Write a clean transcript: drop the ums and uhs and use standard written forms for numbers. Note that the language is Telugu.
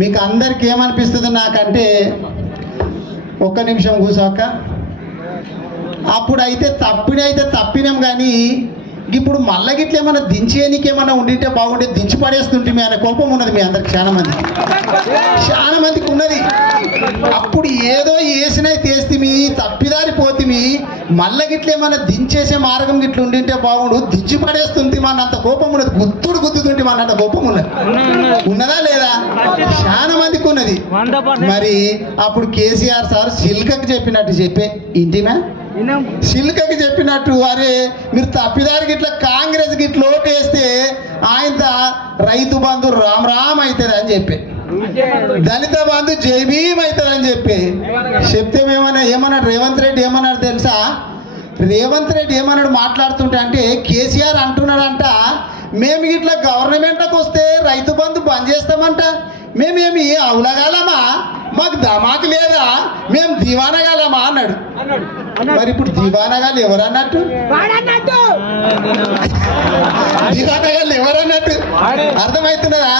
మీకు అందరికి ఏమనిపిస్తుంది నాకంటే, ఒక్క నిమిషం కూర్చోక, అప్పుడైతే తప్పినాం కానీ ఇప్పుడు మళ్ళీ గిట్ల ఏమైనా దించేయనికి ఏమైనా ఉండింటే బాగుంటే దించి పడేస్తుంటే మీ అనే కోపం ఉన్నది మీ అందరికి, చాలా మందికి ఉన్నది. అప్పుడు ఏదో వేసినా తీస్తిమి, తప్పిదారి పోతిమి, మళ్ళీ గిట్ల ఏమైనా దించేసే మార్గం గిట్ల ఉండింటే బాగుండు, దించి పడేస్తుంది అన్నంత కోపం ఉన్నది, గుద్దుతుంటే అన్నంత కోపం ఉన్నది. ఉన్నదా లేదా? చాలా మందికి ఉన్నది. మరి అప్పుడు కేసీఆర్ సార్ సిల్కకి చెప్పినట్టు ఇంటిమా సిల్కకి చెప్పినట్టు, అరే మీరు తప్పిదారికి ఇట్లా కాంగ్రెస్ కి ఇట్లా ఓటు వేస్తే ఆయన రైతు బంధు రామ్ రామ్ అవుతుంది అని చెప్పి, దళిత బంధు జైభీం అవుతుంది అని చెప్తే ఏమన్నాడు రేవంత్ రెడ్డి ఏమన్నాడు తెలుసా? రేవంత్ రెడ్డి ఏమన్నాడు మాట్లాడుతుంటే అంటే, కేసీఆర్ అంటున్నాడంట మేము ఇట్లా గవర్నమెంట్లకు వస్తే రైతు బంధు బంద్ చేస్తామంట, మేమేమి అవులగాలమా, మాకు ధమాకు లేదా, మేము దివానగాలమా అన్నాడు. మరి ఇప్పుడు దివానగాలు ఎవరన్నట్టు? దివానగాళ్ళు ఎవరన్నట్టు అర్థమవుతున్నదా?